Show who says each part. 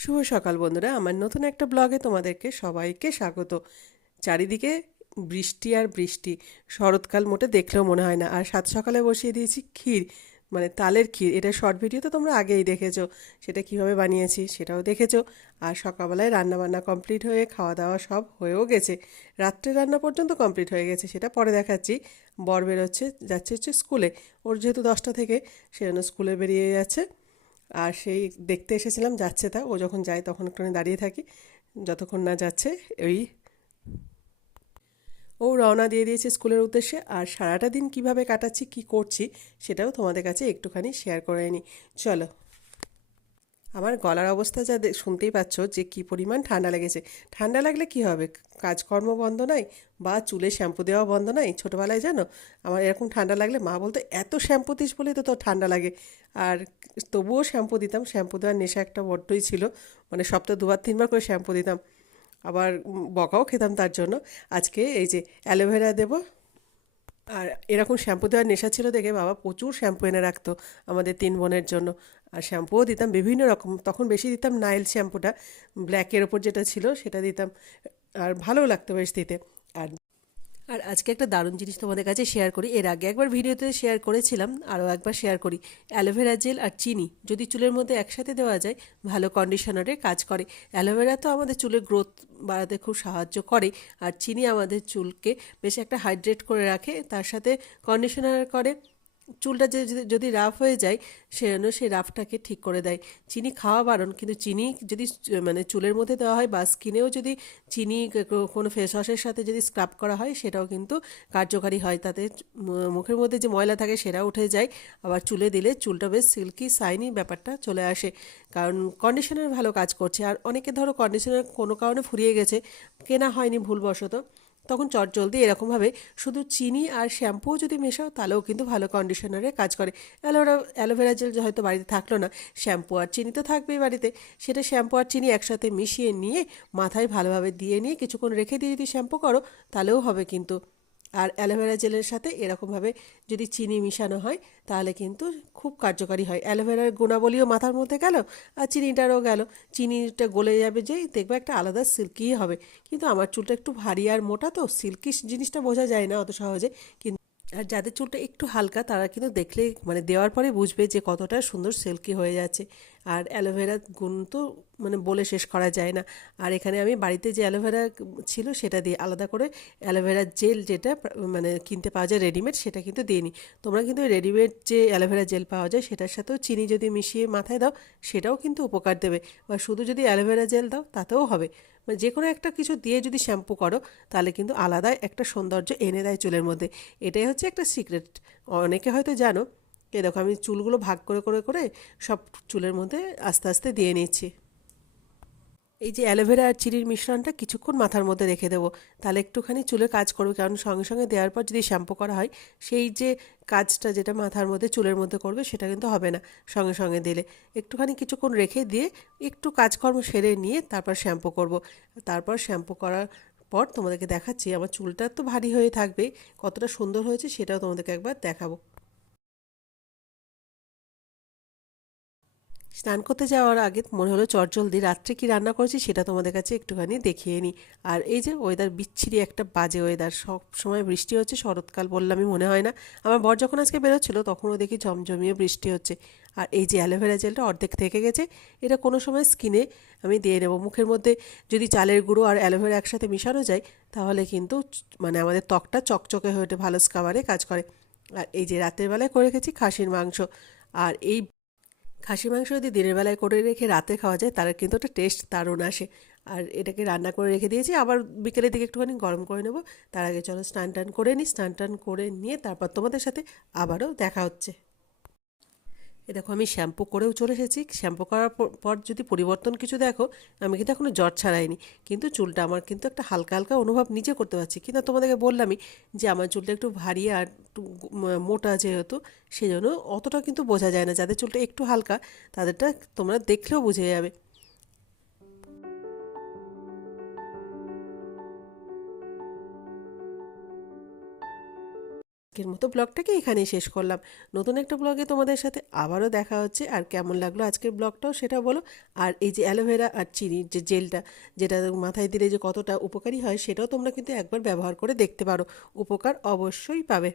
Speaker 1: শুভ সকাল বন্ধুরা। আমার নতুন একটা ব্লগে তোমাদেরকে সবাইকে স্বাগত। চারিদিকে বৃষ্টি আর বৃষ্টি, শরৎকাল মোটে দেখলেও মনে হয় না। আর সাত সকালে বসিয়ে দিয়েছি ক্ষীর মানে তালের ক্ষীর। এটা শর্ট ভিডিও তো তোমরা আগেই দেখেছ। সেটা কীভাবে বানিয়েছি সেটাও দেখেছ। আর সকালবেলায় রান্নাবান্না কমপ্লিট হয়ে খাওয়া দাওয়া সব হয়েও গেছে। রাত্রে রান্না পর্যন্ত কমপ্লিট হয়ে গেছে, সেটা পরে দেখাচ্ছি। বর বেরোচ্ছে, যাচ্ছে হচ্ছে স্কুলে ওর যেহেতু দশটা থেকে, সেজন্য স্কুলে বেরিয়ে যাচ্ছে। আর সেই দেখতে এসেছিলাম, যাচ্ছে তা, ও যখন যায় তখন একটুখানি দাঁড়িয়ে থাকি, যতক্ষণ না যাচ্ছে ওই ও রওনা দিয়ে দিয়েছে স্কুলের উদ্দেশ্যে, আর সারাটা দিন কীভাবে কাটাচ্ছি, কি করছি, সেটাও তোমাদের কাছে একটুখানি শেয়ার করে নিই। চলো আমার গলার অবস্থা যা শুনতেই পাচ্ছ যে কি পরিমাণ ঠান্ডা লেগেছে। ঠান্ডা লাগলে কি হবে? কাজকর্ম বন্ধ নাই বা চুলে শ্যাম্পু দেওয়া বন্ধ নাই ছোটোবেলায় জানো, আমার এরকম ঠান্ডা লাগলে মা বলতো, এত শ্যাম্পু দিস বলেই তো তোর ঠান্ডা লাগে। আর তবুও শ্যাম্পু দিতাম। শ্যাম্পু দেওয়ার নেশা একটা বড্ডই ছিল। মানে সপ্তাহে দুবার, তিনবার করে শ্যাম্পু দিতাম। আবার বকাও খেতাম তার জন্য। আজকে এই যে অ্যালোভেরা দেবো আর এরকম শ্যাম্পু দেওয়ার নেশা ছিল দেখে বাবা প্রচুর শ্যাম্পু এনে রাখতো আমাদের তিন বোনের জন্য। আর শ্যাম্পুও দিতাম বিভিন্ন রকম, তখন বেশি দিতাম নাইল শ্যাম্পুটা, ব্ল্যাকের ওপর যেটা ছিল সেটা দিতাম। আর ভালো লাগতো বেশ দিতে। আর আজকে একটা দারুণ জিনিস তোমাদের কাছে শেয়ার করি। এর আগে একবার ভিডিওতে শেয়ার করেছিলাম, আরও একবার শেয়ার করি। অ্যালোভেরা জেল আর চিনি, যদি চুলের মধ্যে একসাথে দেওয়া যায়, ভালো কন্ডিশনারে কাজ করে। অ্যালোভেরা তো আমাদের চুলের গ্রোথ বাড়াতে খুব সাহায্য করে, আর চিনি আমাদের চুলকে বেশ একটা হাইড্রেট করে রাখে, তার সাথে কন্ডিশনার করে। চুলটা যদি- রাফ হয়ে যায় সেজন্য সেই রাফটাকে ঠিক করে দেয়। চিনি খাওয়া বারণ, কিন্তু চিনি যদি মানে চুলের মধ্যে দেওয়া হয় বা স্কিনেও যদি চিনি কোনো ফেস ওয়াশের সাথে যদি স্ক্রাব করা হয়, সেটাও কিন্তু কার্যকারী হয়। তাতে মুখের মধ্যে যে ময়লা থাকে সেটা উঠে যায়। আবার চুলে দিলে চুলটা বেশ সিল্কি সাইনি ব্যাপারটা চলে আসে। কারণ কন্ডিশনার ভালো কাজ করছে। আর অনেকে ধরো কন্ডিশনার কোনো কারণে ফুরিয়ে গেছে, কেনা হয়নি ভুলবশত। তখন চটজলদি এরকমভাবে শুধু চিনি আর শ্যাম্পুও যদি মেশাও, তাহলেও কিন্তু ভালো কন্ডিশনারে কাজ করে। অ্যালোভেরা অ্যালোভেরা জেল হয়তো বাড়িতে থাকল না, শ্যাম্পু আর চিনি তো থাকবেই বাড়িতে। সেটা শ্যাম্পু আর চিনি একসাথে মিশিয়ে নিয়ে মাথায় ভালোভাবে দিয়ে নিয়ে কিছুক্ষণ রেখে দিয়ে যদি শ্যাম্পু করো, তাহলেও হবে কিন্তু। আর অ্যালোভেরা জেলের সাথে এরকমভাবে যদি চিনি মিশানো হয়, তাহলে কিন্তু খুব কার্যকারী হয়। অ্যালোভেরার গুণাবলীও মাথার মধ্যে গেল আর চিনিটারও গেল। চিনিটা গলে যাবে যেই দেখবে একটা আলাদা সিল্কি হবে। কিন্তু আমার চুলটা একটু ভারী আর মোটা তো, সিল্কি জিনিসটা বোঝা যায় না অত সহজে। কিন্তু আর যাদের চুলটা একটু হালকা, তারা কিন্তু দেখলে মানে দেওয়ার পরে বুঝবে যে কতটা সুন্দর সিল্কি হয়ে যাচ্ছে। আর অ্যালোভেরার গুণ তো মানে বলে শেষ করা যায় না। আর এখানে আমি বাড়িতে যে অ্যালোভেরা ছিল সেটা দিয়ে আলাদা করে অ্যালোভেরা জেল যেটা মানে কিনতে পাওয়া যায় রেডিমেড সেটা কিন্তু দিয়ে নিই। তোমরা কিন্তু রেডিমেড যে অ্যালোভেরা জেল পাওয়া যায় সেটার সাথেও চিনি যদি মিশিয়ে মাথায় দাও সেটাও কিন্তু উপকার দেবে। বা শুধু যদি অ্যালোভেরা জেল দাও তাতেও হবে। মানে যে কোনো একটা কিছু দিয়ে যদি শ্যাম্পু করো তাহলে কিন্তু আলাদা একটা সৌন্দর্য এনে দেয় চুলের মধ্যে। এটাই হচ্ছে একটা সিক্রেট অনেকে হয়তো জানো এই দেখো, আমি চুলগুলো ভাগ করে করে করে সব চুলের মধ্যে আস্তে আস্তে দিয়ে নিচ্ছি। এই যে অ্যালোভেরা আর চিনির মিশ্রণটা কিছুক্ষণ মাথার মধ্যে রেখে দেবো। তাহলে একটুখানি চুলে কাজ করবে, কারণ সঙ্গে সঙ্গে দেওয়ার পর যদি শ্যাম্পু করা হয়, সেই যে কাজটা যেটা মাথার মধ্যে, চুলের মধ্যে করবে, সেটা কিন্তু হবে না সঙ্গে সঙ্গে দিলে। একটুখানি কিছুক্ষণ রেখে দিয়ে একটু কাজকর্ম সেরে নিয়ে তারপর শ্যাম্পু করব। তারপর শ্যাম্পু করার পর তোমাদেরকে দেখাচ্ছি, আমার চুলটা তো ভারী হয়ে থাকবে, কতটা সুন্দর হয়েছে সেটাও তোমাদেরকে একবার দেখাবো। স্নান করতে যাওয়ার আগে মনে হলো চটজলদি রাত্রে কি রান্না করেছি সেটা তোমাদের কাছে একটুখানি দেখিয়ে নিই। আর এই যে ওয়েদার বিচ্ছিরি একটা বাজে ওয়েদার সব সময় বৃষ্টি হচ্ছে, শরৎকাল বললামই মনে হয় না। আমার বর যখন আজকে বেরোচ্ছিল তখনও দেখি ঝমঝমিয়ে বৃষ্টি হচ্ছে। আর এই যে অ্যালোভেরা জেলটা অর্ধেক থেকে গেছে, এটা কোনো সময় স্কিনে আমি দিয়ে নেব। মুখের মধ্যে যদি চালের গুঁড়ো আর অ্যালোভেরা একসাথে মিশানো যায়, তাহলে কিন্তু মানে আমাদের ত্বকটা চকচকে হয়ে ওঠে, ভালো স্কাবারে কাজ করে। আর এই যে রাতের বেলায় করে রেখেছি খাসির মাংস। আর এই খাসি মাংস যদি দিনের বেলায় করে রেখে রাতে খাওয়া যায়, তার কিন্তু একটা টেস্ট দারুণ আসে। আর এটাকে রান্না করে রেখে দিয়েছি, আবার বিকেলের দিকে একটুখানি গরম করে নেব। তার আগে চলো স্নান টান করে নিই স্নান টান করে নিয়ে তারপর তোমাদের সাথে আবারও দেখা হচ্ছে। এ দেখো আমি শ্যাম্পু করেও চলে এসেছি। শ্যাম্পু করার পর যদি পরিবর্তন কিছু দেখো, আমি কিন্তু এখনও জ্বর ছাড়াইনি। কিন্তু চুলটা আমার কিন্তু একটা হালকা হালকা অনুভব নিজে করতে পারছি। কিন্তু তোমাদেরকে বললামই যে আমার চুলটা একটু ভারী আর একটু মোটা যেহেতু, সেজন্য অতটা কিন্তু বোঝা যায় না। যাদের চুলটা একটু হালকা, তাদেরটা তোমরা দেখলেও বুঝে যাবে। আজকের মতো ব্লগটাকে এখানেই শেষ করলাম। নতুন একটা ব্লগে তোমাদের সাথে আবারও দেখা হচ্ছে। আর কেমন লাগল আজকের ব্লগটাও সেটা বলো। আর এই যে অ্যালোভেরা আর চিনির যে জেলটা, যেটা মাথায় দিলে যে কতটা উপকারী হয় সেটাও তোমরা কিন্তু একবার ব্যবহার করে দেখতে পারো। উপকার অবশ্যই পাবে।